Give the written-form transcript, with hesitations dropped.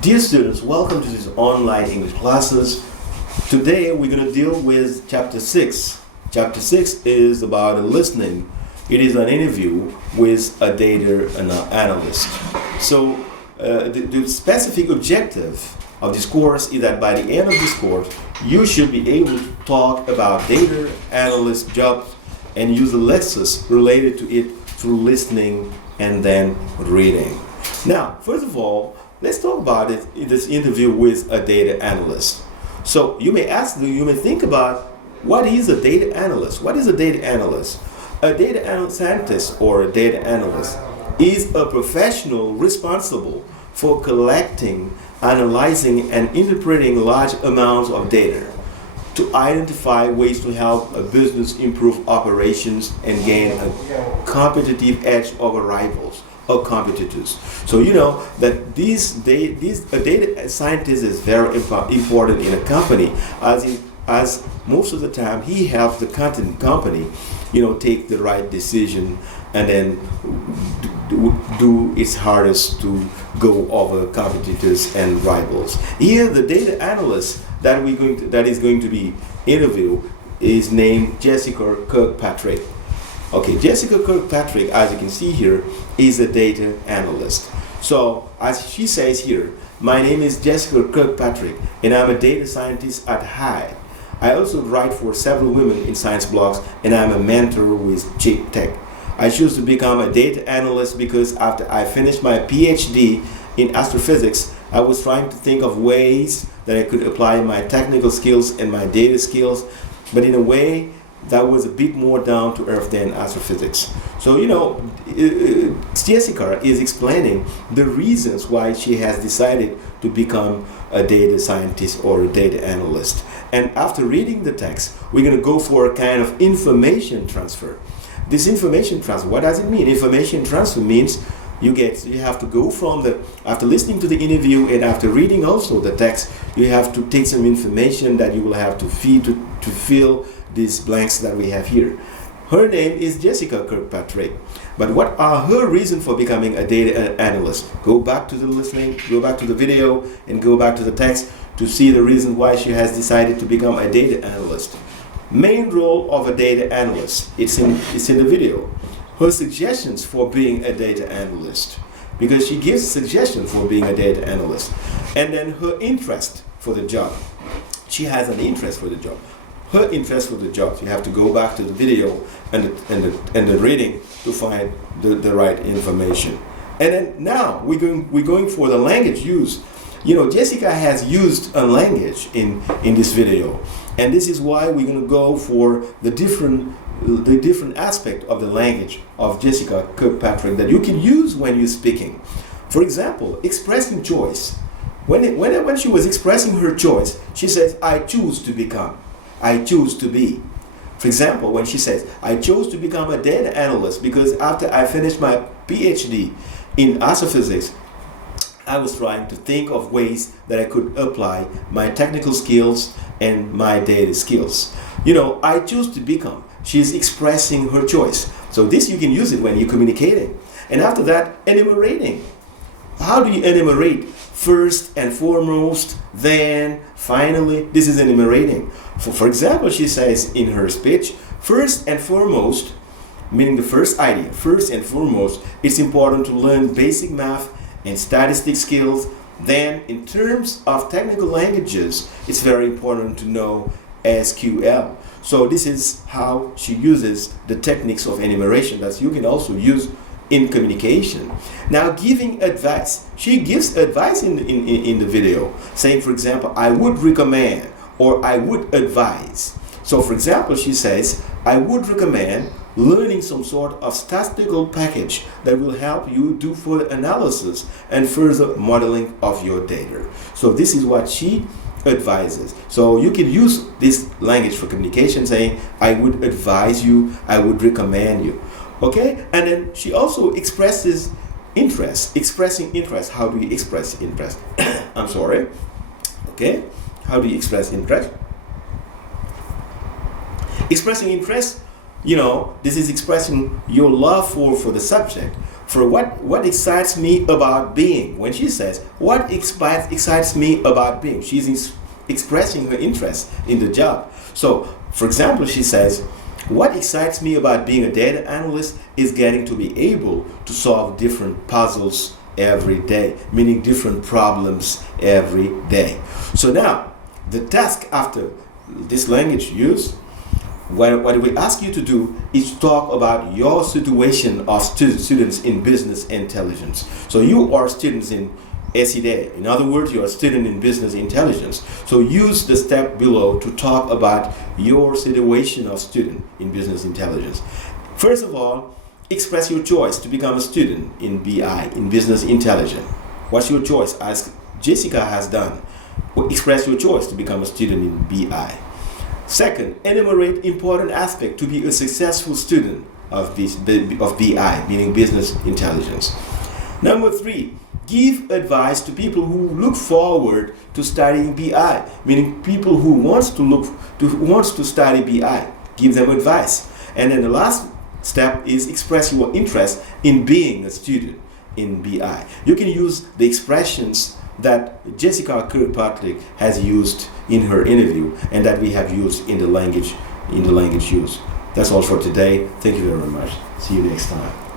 Dear students, welcome to these online English classes. Today we're going to deal with Chapter 6. Chapter 6 is about listening. It is an interview with a data analyst. So the specific objective of this course is that by the end of this course, you should be able to talk about data analyst jobs and use the lessons related to it through listening and then reading. Now, first of all, let's talk about it in this interview with a data analyst. So you may think about what is a data analyst? What is a data analyst? A data scientist or a data analyst is a professional responsible for collecting, analyzing, and interpreting large amounts of data to identify ways to help a business improve operations and gain a competitive edge over rivals or competitors. So you know that a data scientist is very important in a company, as most of the time he helps the content company, take the right decision and then do its hardest to go over competitors and rivals. Here, the data analyst that is going to be interviewed is named Jessica Kirkpatrick. Okay, Jessica Kirkpatrick, as you can see here, is a data analyst. So, as she says here, my name is Jessica Kirkpatrick, and I'm a data scientist at HI. I also write for several women in science blogs, and I'm a mentor with Cheap Tech. I chose to become a data analyst because after I finished my PhD in astrophysics, I was trying to think of ways that I could apply my technical skills and my data skills, but in a way that was a bit more down to earth than astrophysics. So, Jessica is explaining the reasons why she has decided to become a data scientist or a data analyst. And after reading the text, we're going to go for a kind of information transfer. This information transfer, what does it mean? Information transfer means you have to go after listening to the interview and after reading also the text, you have to take some information that you will have to feed to fill these blanks that we have here. Her name is Jessica Kirkpatrick. But what are her reasons for becoming a data analyst? Go back to the listening, go back to the video, and go back to the text to see the reason why she has decided to become a data analyst. Main role of a data analyst, it's in the video. Her suggestions for being a data analyst, because she gives suggestions for being a data analyst. And then her interest for the job. She has an interest for the job. Her interest for the job. You have to go back to the video and the reading to find the right information. And then now we're going for the language used. Jessica has used a language in this video, and this is why we're going to go for the different aspect of the language of Jessica Kirkpatrick that you can use when you're speaking. For example, expressing choice. When she was expressing her choice, she says, "I choose to become. I choose to be." For example, when she says, "I chose to become a data analyst because after I finished my PhD in astrophysics, I was trying to think of ways that I could apply my technical skills and my data skills." I choose to become. She's expressing her choice. So this you can use it when you're communicating. And after that, enumerating. How do you enumerate? First and foremost, then, finally. This is enumerating. For example, she says in her speech, first and foremost, meaning the first idea, first and foremost, it's important to learn basic math and statistics skills. Then, in terms of technical languages, it's very important to know SQL. So this is how she uses the techniques of enumeration that you can also use in communication. Now, giving advice. She gives advice in the video, saying, for example, "I would recommend," or "I would advise." So, for example, she says, "I would recommend learning some sort of statistical package that will help you do further analysis and further modeling of your data." So this is what she advises. So you can use this language for communication, saying, "I would advise you," "I would recommend you." Okay? And then she also expresses interest. Expressing interest. How do you express interest? I'm sorry. Okay? How do you express interest? Expressing interest, this is expressing your love for the subject. for what excites me about being. When she says, what excites me about being, she's expressing her interest in the job. So, for example, she says, what excites me about being a data analyst is getting to be able to solve different puzzles every day, meaning different problems every day. So now, the task after this language use, what we ask you to do is talk about your situation of students in business intelligence. So you are students in SID. In other words, you are a student in business intelligence. So use the step below to talk about your situation of student in business intelligence. First of all, express your choice to become a student in BI, in business intelligence. What's your choice? As Jessica has done, express your choice to become a student in BI. Second, enumerate important aspects to be a successful student of BI, meaning business intelligence. Number 3, give advice to people who look forward to studying BI, meaning people who wants to study BI. Give them advice. And then the last step is express your interest in being a student in BI. You can use the expressions that Jessica Kirkpatrick has used in her interview and that we have used in the language use. That's all for today. Thank you very much. See you next time.